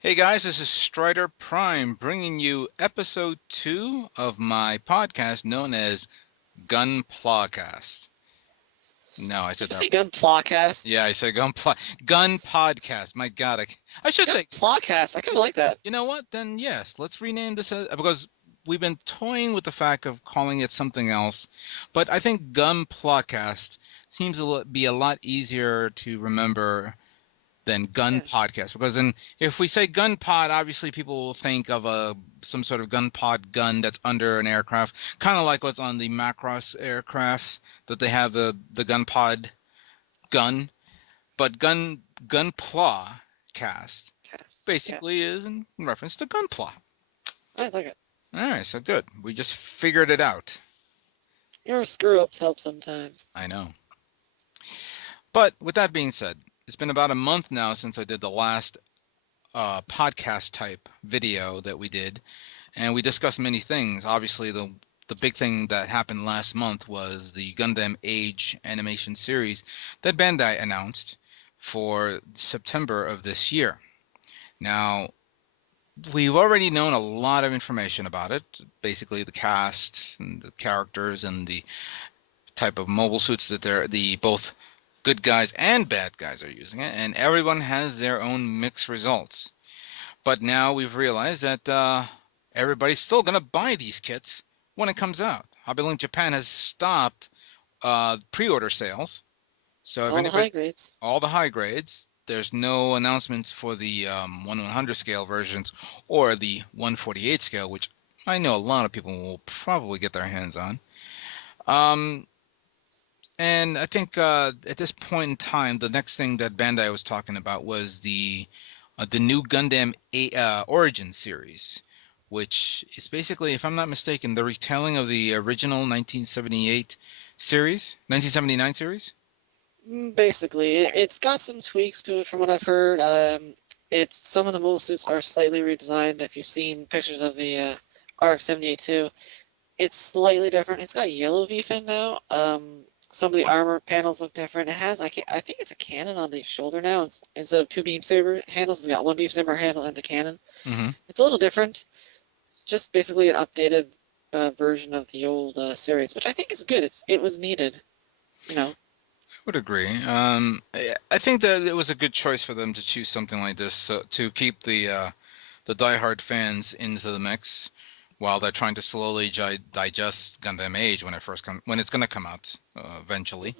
Hey guys, this is Strider Prime bringing you episode 2 of my podcast known as Gunplacast. No, I Did said you that. say Gunplacast? Yeah, I said Gun Podcast. My God, I should say. Gunplacast. I kind of like that. You know what? Then yes, let's rename this because we've been toying with the fact of calling it something else. But I think Gunplacast seems to be a lot easier to remember than gun Yeah. podcast because then if we say gun pod, obviously people will think of a some sort of gun pod gun that's under an aircraft, kind of like what's on the Macross aircrafts that they have the gun pod gun. But gunpla cast Cast. Yeah. basically is in reference to gunpla. I like it. All right, so good. We just figured it out. Your screw ups help sometimes. I know. But with that being said, it's been about a month now since I did the last podcast type video that we did, and we discussed many things. Obviously, the big thing that happened last month was the Gundam Age animation series that Bandai announced for September of this year. Now, we've already known a lot of information about it, basically the cast and the characters and the type of mobile suits that they're the both good guys and bad guys are using it, and everyone has their own mixed results. But now we've realized that everybody's still going to buy these kits when it comes out. Hobby Japan has stopped pre-order sales, so if All the anybody, high grades. all the high grades, there's no announcements for the 1/100 scale versions or the 1/48 scale, which I know a lot of people will probably get their hands on. Um, and I think at this point in time, the next thing that Bandai was talking about was the new Gundam Origin series, which is basically, if I'm not mistaken, the retelling of the original 1978 series, 1979 series. Basically, it's got some tweaks to it from what I've heard. It's some of the mobile suits are slightly redesigned. If you've seen pictures of the RX-78 too, it's slightly different. It's got yellow V-fin now. Some of the armor panels look different. It has, I think it's a cannon on the shoulder now. Instead of two beam saber handles, it's got one beam saber handle and the cannon. Mm-hmm. It's a little different. Just basically an updated version of the old series, which I think is good. It was needed, you know. I would agree. I think that it was a good choice for them to choose something like this to keep the diehard fans into the mix while they're trying to slowly digest Gundam Age when it's going to come out eventually.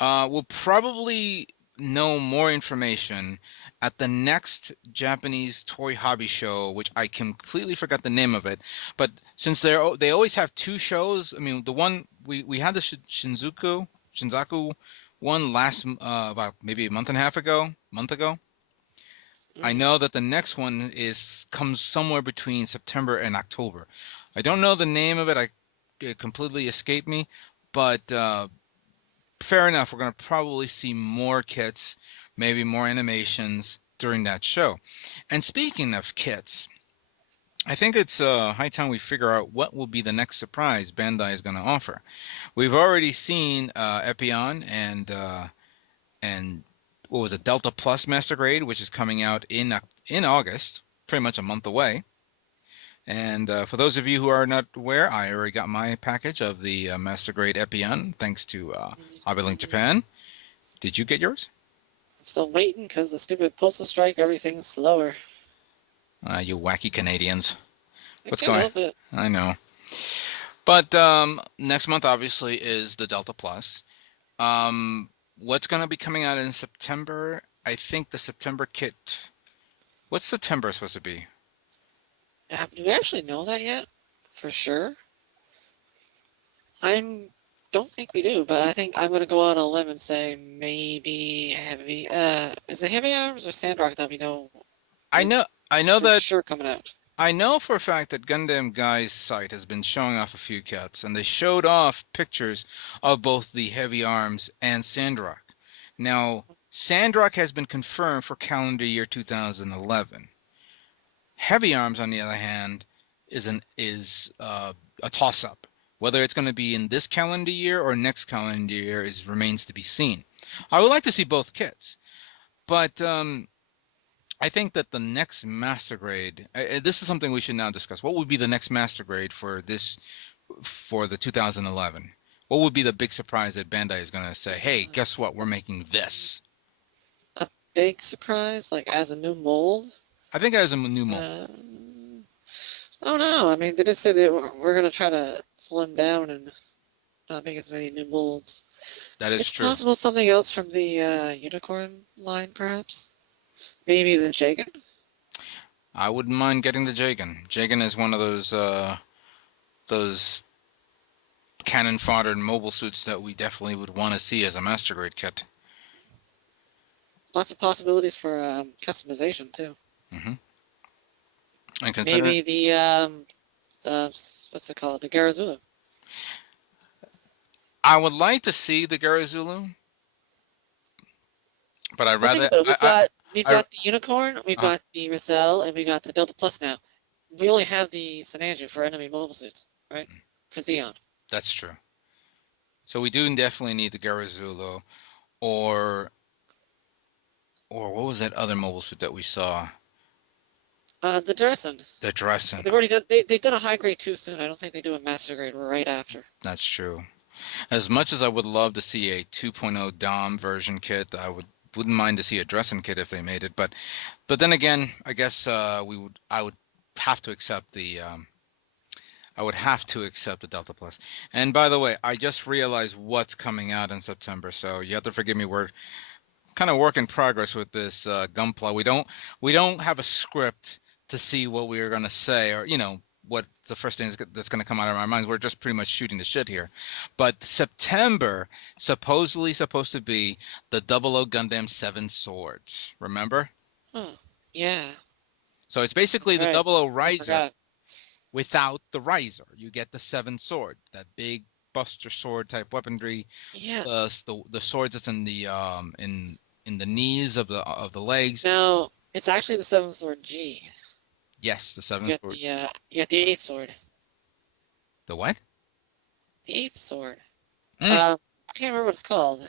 We'll probably know more information at the next Japanese toy hobby show, which I completely forgot the name of it. But since they always have two shows, I mean, the one we had the Shinzaku one last about maybe a month and a half ago, month ago. I Mm. know that the next one is comes somewhere between September and October. I don't know the name of it. It completely escaped me, but fair enough. We're going to probably see more kits, maybe more animations during that show. And speaking of kits, I think it's high time we figure out what will be the next surprise Bandai is going to offer. We've already seen Epion and what was it, Delta Plus Master Grade, which is coming out in August, pretty much a month away. And for those of you who are not aware, I already got my package of the Master Grade Epion, thanks to Hobby I'm Japan. Did you get yours? still waiting because the stupid postal strike, everything's slower. You wacky Canadians. I What's can't going? help it. I know. But next month, obviously, is the Delta Plus. What's going to be coming out in September? I think the September kit. What's September supposed to be? Do we actually know that yet? For sure? I don't think we do, but I think I'm gonna go on a limb and say maybe heavy. Is it heavy arms or Sandrock that we know I is know. I know for that. sure coming out? I know for a fact that Gundam Guy's site has been showing off a few kits, and they showed off pictures of both the Heavy Arms and Sandrock. Now, Sandrock has been confirmed for calendar year 2011. Heavy Arms, on the other hand, is a toss-up. Whether it's going to be in this calendar year or next calendar year is remains to be seen. I would like to see both kits, but I think that the next master grade. This is something we should now discuss. What would be the next master grade for this for the 2011? What would be the big surprise that Bandai is going to say? Hey, guess what? We're making this. A big surprise, like as a new mold. I think as a new mold. Uh, I don't know. I mean, they did say they we're gonna try to slim down and not make as many new molds. That is It's true. possible something else from the unicorn line, perhaps. Maybe the Jagan. I wouldn't mind getting the Jagan. Jagan is one of those cannon fodder mobile suits that we definitely would want to see as a master grade kit. Lots of possibilities for customization too. hmm And considering Maybe the what's it called? The Garazulu. I would like to see the Garazulu, but I'd Well, think rather about it. We've I got the Unicorn, we've uh, got the Rizal, and we got the Delta Plus now. We only have the Sinanju for enemy mobile suits, right? For Xeon. that's true. So we do definitely need the Garazulu or what was that other mobile suit that we saw? The Dressen. The Dressen. They've already done. They've done a high grade too soon. I don't think they do a master grade right after. That's true. As much as I would love to see a 2.0 Dom version kit, wouldn't mind to see a Dressen kit if they made it. But then again, I guess I would have to accept the Delta Plus. And by the way, I just realized what's coming out in September, so you have to forgive me. We're kind of work in progress with this Gunpla. We don't have a script to see what we are going to say, or what the first thing that's going to come out of our minds. We're just pretty much shooting the shit here. But September supposedly supposed to be the Double O Gundam Seven Swords. Remember? Oh, yeah, So it's basically that's the right. Double O I Riser forgot. without the riser. You get the Seven Sword, that big Buster Sword type weaponry. Yeah. The swords that's in the in the knees of the legs. No, it's actually the Seven Sword G. Yes, the Seven Sword. You got the Eighth Sword. The what? The Eighth Sword. Mm. I can't remember what it's called.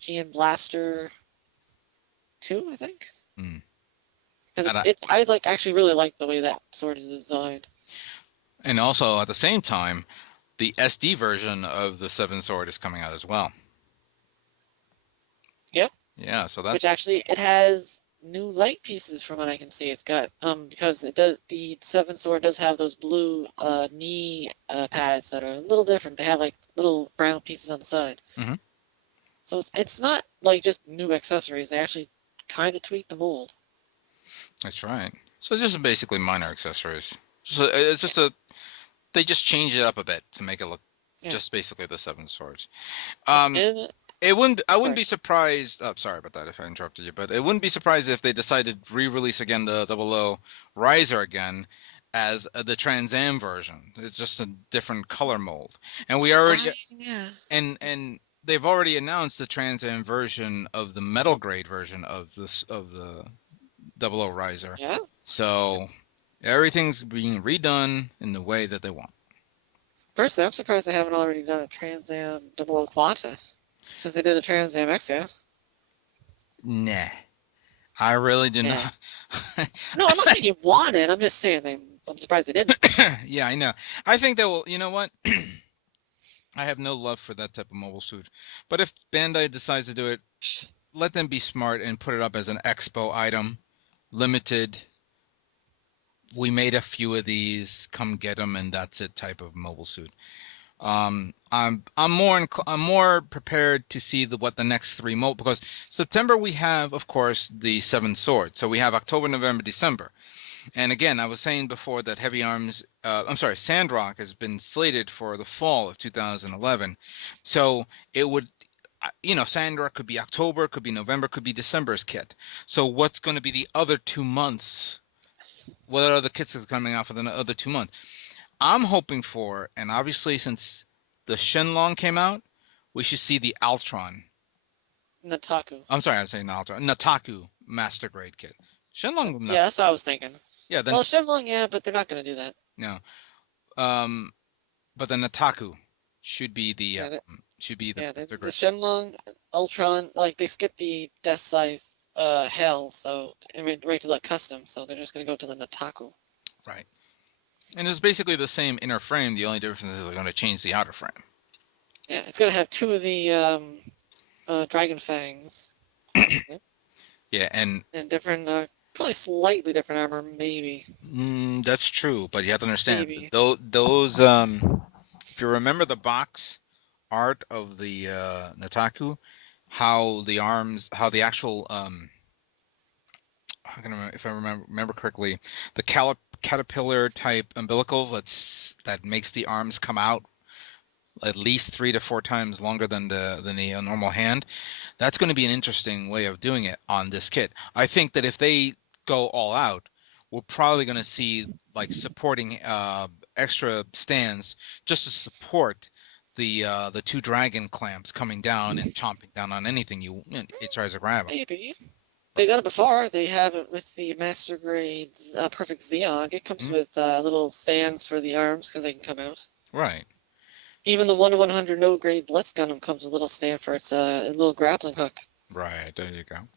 GN Blaster 2, I think. Mm. Because And, I, I like actually really like the way that sword is designed. and also at the same time, the SD version of the Seven Sword is coming out as well. Yep. Yeah, so Which that's actually it has new leg pieces from what I can see. It's got because it does, the Seven Sword does have those blue knee pads that are a little different. They have like little brown pieces on the side. hmm So it's not like just new accessories. They actually kind of tweak the mold. that's right. So just basically minor accessories. It's Yeah. just a they just change it up a bit to make it look Yeah. just basically the Seven Swords. Yeah. Um, And I wouldn't sorry. be surprised. Oh, sorry about that if I interrupted you, but it wouldn't be surprised if they decided to re-release again the Double O Riser again as the Trans Am version. It's just a different color mold, and we already Yeah. and they've already announced the Trans Am version of the metal grade version of the Double O Riser. Yeah. So everything's being redone in the way that they want. Personally, I'm surprised they haven't already done a Trans Am Double O Quanta since they did a Trans Am X. Yeah. Nah, I really do Yeah. not. No, I'm not saying you want it. I'm just saying I'm surprised they didn't. Yeah, I know. I think they will. You know what? I have no love for that type of mobile suit. But if Bandai decides to do it, let them be smart and put it up as an expo item, limited. We made a few of these. Come get them, and that's it. Type of mobile suit. I'm more prepared to see what the next three because September we have, of course, the Seven Swords. So we have October, November, December. And again, I was saying before that Heavy Arms, Sandrock has been slated for the fall of 2011. So it would, Sandrock could be October, could be November, could be December's kit. So what's going to be the other 2 months? What are the kits that's coming out for the other 2 months? I'm hoping for, and obviously since the Shenlong came out, we should see the Altron. Nataku. I'm sorry, I'm saying Altron. Nataku Master Grade kit. Shenlong, not, Yeah, that's what I was thinking. yeah, then Well, Shenlong, yeah, but they're not going to do that. no. Um, but the Nataku Yeah, should be the yeah. Master The Grade. Shenlong, Ultron, like they skipped the Death Scythe hell, so right to the custom. So they're just gonna go to the Nataku. Right. And it's basically the same inner frame. The only difference is they're going to change the outer frame. Yeah, it's gonna have two of the dragon fangs, obviously, Yeah, and and different, probably slightly different armor, maybe, that's true. But you have to understand maybe. those. If you remember the box art of the Nataku, how the arms, how the actual how can I remember, if I remember correctly, the caterpillar type umbilicals that makes the arms come out at least 3 to 4 times longer than the normal hand. That's going to be an interesting way of doing it on this kit. I think that if they go all out, we're probably going to see like supporting extra stands just to support the two dragon clamps coming down and chomping down on anything it tries to grab them. Maybe. They've done it before. They have it with the Master Grade's Perfect Zeog. It comes Mhm. with little stands for the arms because they can come out. Right, Even the 1/100 no grade Blitz Gundam comes with a little stand for its little grappling hook. right. There you go.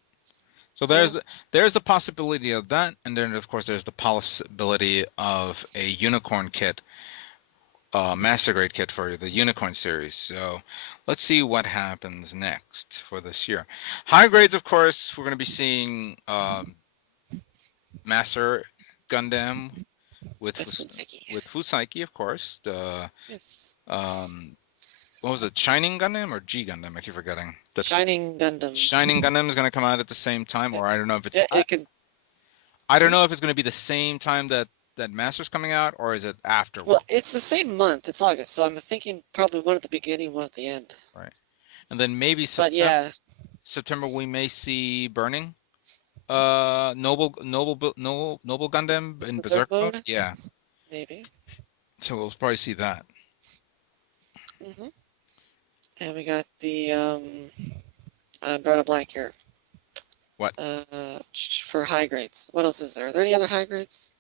So So, there's the possibility of that, and then of course there's the possibility of a unicorn kit, master grade kit for the unicorn series. So let's see what happens next for this year. High grades, of course, we're going to be seeing Master Gundam with with Fuseki. with Fusaki, of course. The Yes. what was it, Shining Gundam or G Gundam? I keep forgetting. That's Shining Gundam. Shining Gundam is going to come out at the same time, It, or I don't know if it's it could. I don't Hmm? know if it's going to be the same time that Master's coming out, or is it Well, afterward? it's the same month. It's August, so I'm thinking probably one at the beginning, one at the end. Right. And then maybe But yeah, September we may see Burning, Noble Gundam in Berserk Berserk mode. mode, Yeah. maybe. So we'll probably see that. Hmm. And we got the I brought a blank here. What? For high grades. What else is there? Are there any other high grades?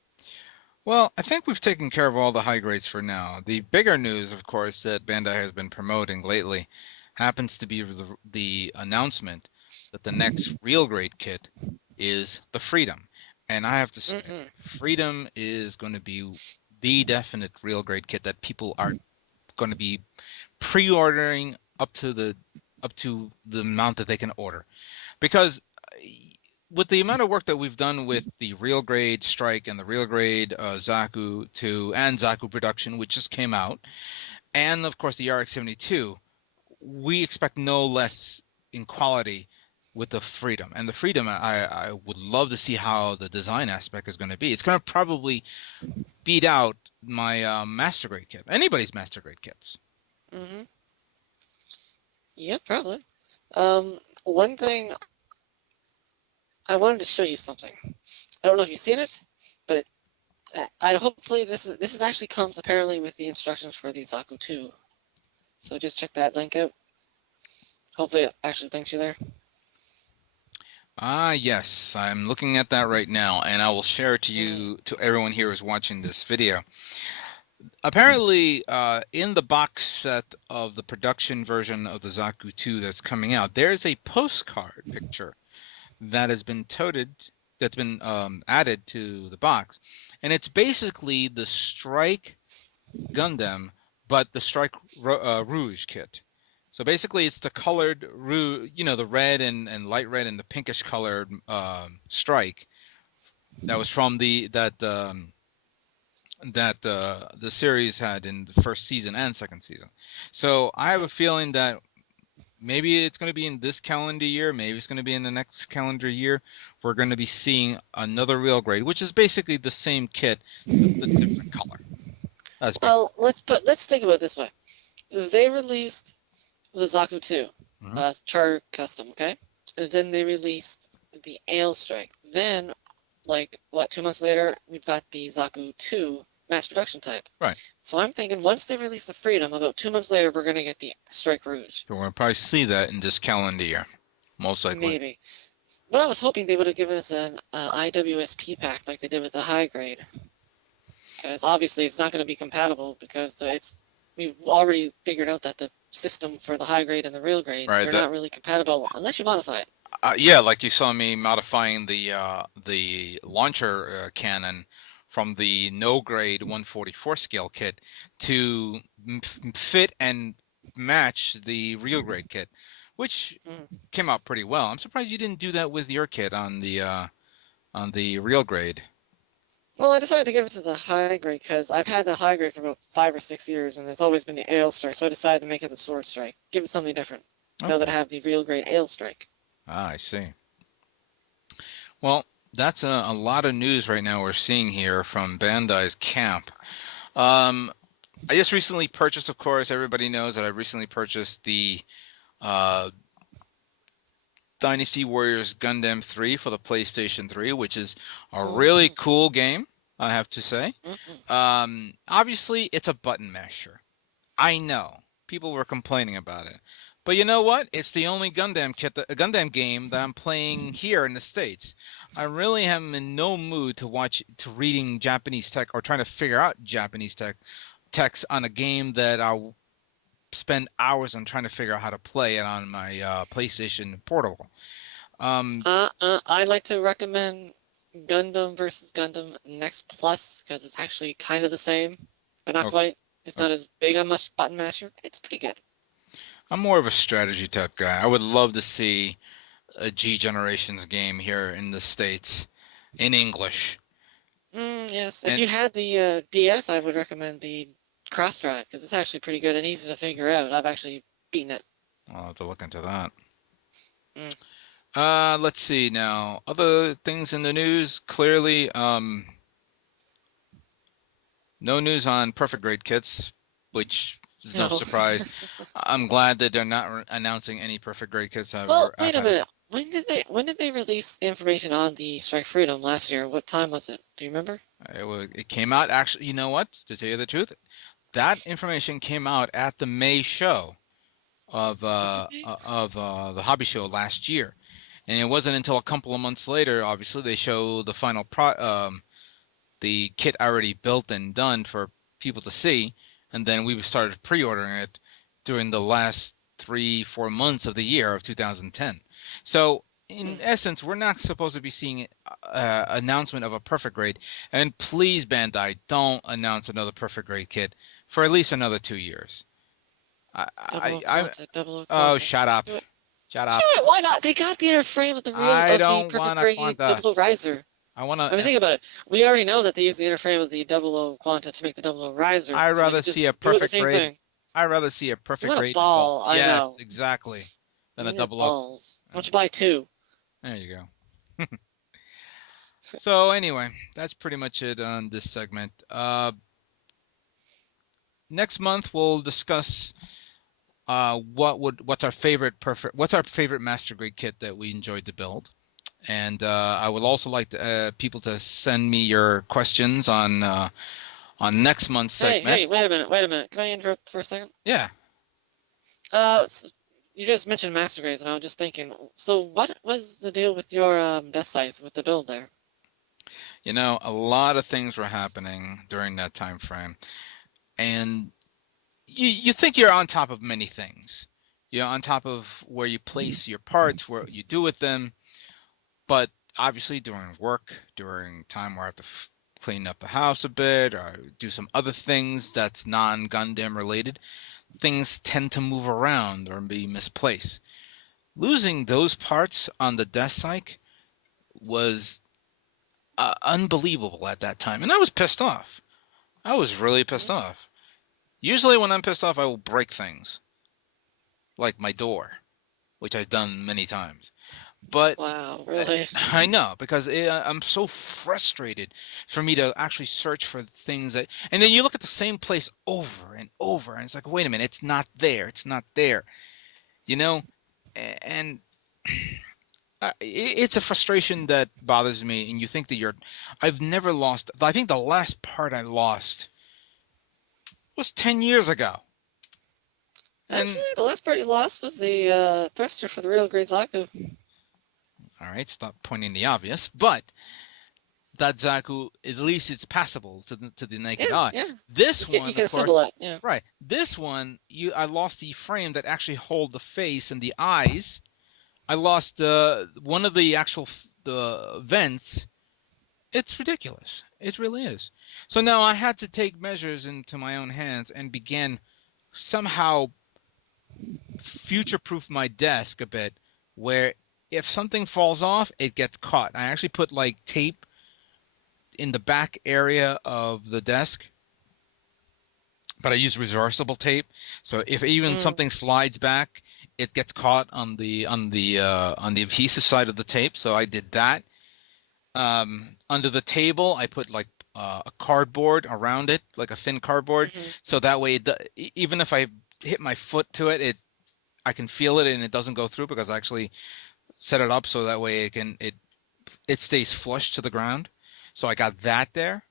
Well, I think we've taken care of all the high grades for now. The bigger news, of course, that Bandai has been promoting lately happens to be the announcement that the next real grade kit is the Freedom. And I have to say, Hmm. Freedom is going to be the definite real grade kit that people are going to be pre-ordering up to the amount that they can order. Because with the amount of work that we've done with the real grade Strike and the real grade Zaku 2 and Zaku production, which just came out, and of course the RX-72, we expect no less in quality with the Freedom. And the Freedom, I would love to see how the design aspect is going to be. It's going to probably beat out my master grade kit, anybody's master grade kits. Hmm. Yeah, probably. One thing I wanted to show you something. I don't know if you've seen it, but I hopefully this is actually comes apparently with the instructions for the Zaku 2. So just check that link out. Hopefully it actually thanks you there. Ah, yes, I'm looking at that right now, and I will share it to Mm. you, to everyone here who's watching this video. Apparently, in the box set of the production version of the Zaku 2 that's coming out, there's a postcard picture that has been that's been added to the box, and it's basically the Strike Gundam, but the Strike Rouge kit. So basically, it's the colored rouge, the red and light red and the pinkish colored Strike that was from the series had in the first season and second season. So I have a feeling that maybe it's going to be in this calendar year, maybe it's going to be in the next calendar year. We're going to be seeing another real grade, which is basically the same kit, just a different color. That's basically. Well, let's think about it this way. They released the Zaku 2, Mhm. Char Custom, okay? And then they released the Ale Strike. Then, like, what, 2 months later, we've got the Zaku 2 mass production type. Right. So I'm thinking once they release the Freedom, about 2 months later, we're going to get the Strike Rouge. So we're going to probably see that in this calendar year, most likely. Maybe. But I was hoping they would have given us an IWSP pack like they did with the high grade. Because obviously it's not going to be compatible because we've already figured out that the system for the high grade and the real grade, Right. they're not really compatible unless you modify it. Yeah, like you saw me modifying the launcher cannon from the no grade 144 scale kit to fit and match the real grade kit, which Mm. came out pretty well. I'm surprised you didn't do that with your kit on the real grade. Well, I decided to give it to the high grade because I've had the high grade for about 5 or 6 years, and it's always been the ale strike. So I decided to make it the sword strike. Give it something different. Now that I Okay. have the real grade ale strike. Ah, I see. Well, that's a lot of news right now we're seeing here from Bandai's camp. Um, I just recently purchased, of course, everybody knows that I recently purchased the uh, Dynasty Warriors Gundam 3 for the PlayStation 3, which is a really Mm-hmm. cool game, I have to say. Mm-hmm. Obviously, it's a button masher. I know people were complaining about it, but you know what? It's the only Gundam game that I'm playing here in the States. I really am in no mood to reading Japanese tech or trying to figure out Japanese text on a game that I'll spend hours on trying to figure out how to play it on my PlayStation Portable. Um, I'd like to recommend Gundam versus Gundam Next Plus because it's actually kind of the same, but not okay, quite. It's not okay. as big on much button masher. It's pretty good. I'm more of a strategy type guy. I would love to see a G Generations game here in the States in English. Yes, if And you had the DS, I would recommend the Cross Drive because it's actually pretty good and easy to figure out. I've actually beaten it. I'll have to look into that. Mm. Let's see now. Other things in the news. Clearly, no news on perfect grade kits, which is no No. surprise. I'm glad that they're not announcing any perfect grade kits. Well, I've wait a had. minute. When did they release the information on the Strike Freedom last year? What time was it? Do you remember? It came out actually. You know what? To tell you the truth, that information came out at the May show Was it me? of the hobby show last year, and it wasn't until a couple of months later. Obviously, they show the the kit already built and done for people to see, and then we started pre-ordering it during the last 3-4 months of the year of 2010. So in Hmm. essence, we're not supposed to be seeing announcement of a perfect grade. And please, Bandai, don't announce another perfect grade kit for at least another 2 years. Double O I Quanta, Double O oh, Quanta. shut up, Do it. shut Do up. it. Why not? They got the inner frame of the real I of the don't perfect want a grade Quanta. Double O Riser. I want I mean, to. think about it. We already know that they use the inner frame of the Double O Quanta to make the Double O Riser, I'd so they rather could just see a do it the perfect same grade. thing. I'd rather see a You perfect want a grade ball. ball? I Yes, know. exactly. Than a You need double up. balls. Why don't you buy two? There you go. So anyway, that's pretty much it on this segment. Next month we'll discuss what's our favorite master grade kit that we enjoyed to build. And I would also like people to send me your questions on next month's Hey, segment. hey, wait a minute, wait a minute. Can I interrupt for a second? Yeah, So you just mentioned master grades, and I was just thinking. So what was the deal with your death scythe with the build there? you know, a lot of things were happening during that time frame, and you think you're on top of many things. You're on top of where you place your parts, what you do with them, but obviously during work, during time where I have to clean up the house a bit or do some other things that's non-Gundam related, things tend to move around or be misplaced. Losing those parts on the desk psych was unbelievable at that time, and I was pissed off. I was really pissed Hmm? off. Usually, when I'm pissed off, I will break things, like my door, which I've done many times. But Wow, really? I know because I'm so frustrated for me to actually search for things that, and then you look at the same place over and over, and it's like, wait a minute, it's not there, it's not there, you know, and it's a frustration that bothers me. And you think that I've never lost. I think the last part I lost was 10 years ago, and Actually, the last part you lost was the thruster for the real grade Zaku. all right, stop pointing the obvious, but that Zaku, at least it's passable to the naked Yeah, eye. yeah. This You one, can of course, assemble it. Yeah. right? This one, I lost the frame that actually hold the face and the eyes I lost one of the actual the vents. It's ridiculous. It really is. So now I had to take measures into my own hands and begin somehow future-proof my desk a bit, where if something falls off, it gets caught. I actually put like tape in the back area of the desk, but I use reversible tape. So if even Mm. something slides back, it gets caught on the adhesive side of the tape. So I did that. Under the table, I put like a cardboard around it, like a thin cardboard, Hmm. so that way, even if I hit my foot to it, I can feel it and it doesn't go through because I actually set it up so that way it stays flush to the ground. So I got that there.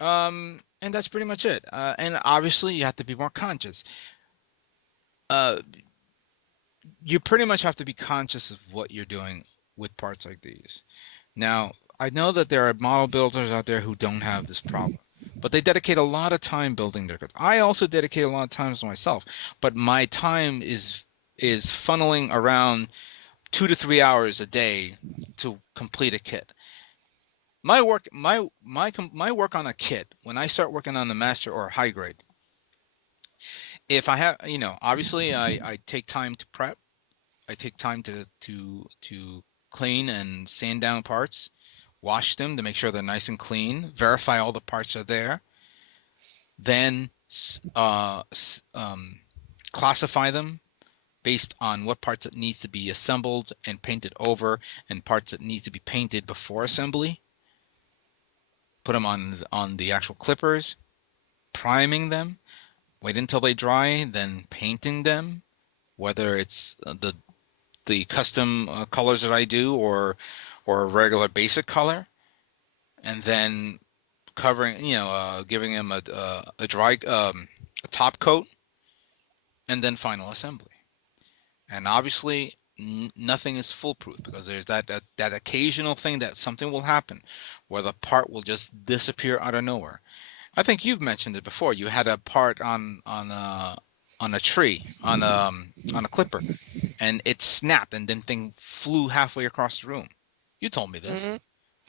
And that's pretty much it. And obviously, you have to be more conscious. Uh, you pretty much have to be conscious of what you're doing with parts like these. Now, I know that there are model builders out there who don't have this problem, but they dedicate a lot of time building their kits. I also dedicate a lot of time to myself, but my time is funneling around 2 to 3 hours a day to complete a kit. My work on a kit, when I start working on the master or high grade, if I have, obviously I take time to prep. I take time to clean and sand down parts, wash them to make sure they're nice and clean, verify all the parts are there, then classify them based on what parts that needs to be assembled and painted over and parts that needs to be painted before assembly. Put them on the actual clippers, priming them, wait until they dry, then painting them, whether it's the custom colors that I do or a regular basic color, and then covering, giving them a dry a top coat, and then final assembly. And obviously, nothing is foolproof because there's that occasional thing that something will happen where the part will just disappear out of nowhere. I think you've mentioned it before. You had a part on a tree on a clipper, and it snapped, and then thing flew halfway across the room. You told me this, Hmm.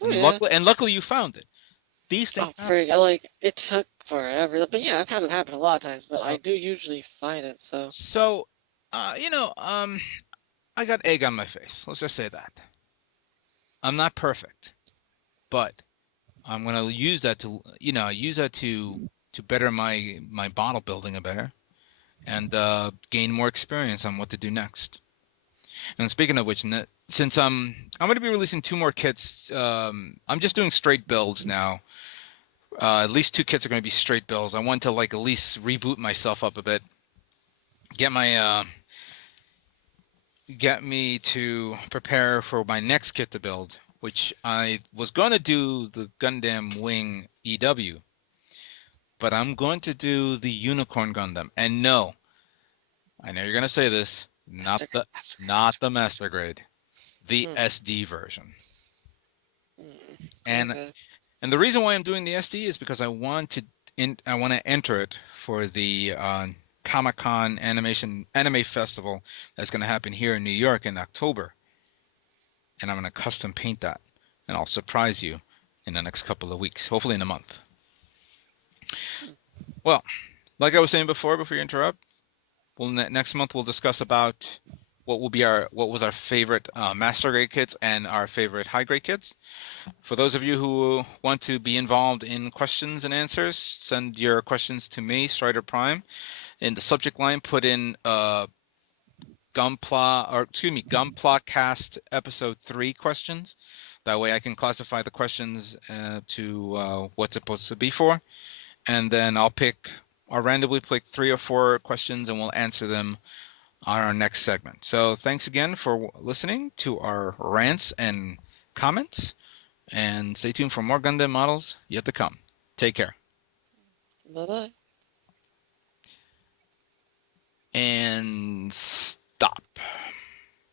Oh and yeah. luckily you found it. These things Oh, happen. frig. Like it took forever, but yeah, I've had it happen a lot of times. But I Uh, do usually find it. So. so, I got egg on my face. Let's just say that I'm not perfect, but I'm gonna use that to better my bottle building a better and gain more experience on what to do next. And speaking of which, since I'm going to be releasing two more kits, I'm just doing straight builds now. At least two kits are going to be straight builds. I want to like at least reboot myself up a bit, get my get me to prepare for my next kit to build, which I was going to do the Gundam Wing EW, but I'm going to do the Unicorn Gundam. And no, I know you're going to say this, Master grade, master grade, not master the grade, master master grade, the grade. SD version. And Okay. And the reason why I'm doing the SD is because I want to enter it for the Comic Con Anime Festival that's going to happen here in New York in October, and I'm going to custom paint that, and I'll surprise you in the next couple of weeks, hopefully in a month. Well, like I was saying before you interrupt, next month we'll discuss about what was our favorite master grade kits and our favorite high grade kits. For those of you who want to be involved in questions and answers, send your questions to me, Strider Prime. In the subject line, put in Gunplacast episode 3 questions. That way I can classify the questions to what's it supposed to be for. And then I'll randomly pick 3 or 4 questions and we'll answer them on our next segment. So thanks again for listening to our rants and comments. And stay tuned for more Gundam models yet to come. Take care. Bye bye. And stop.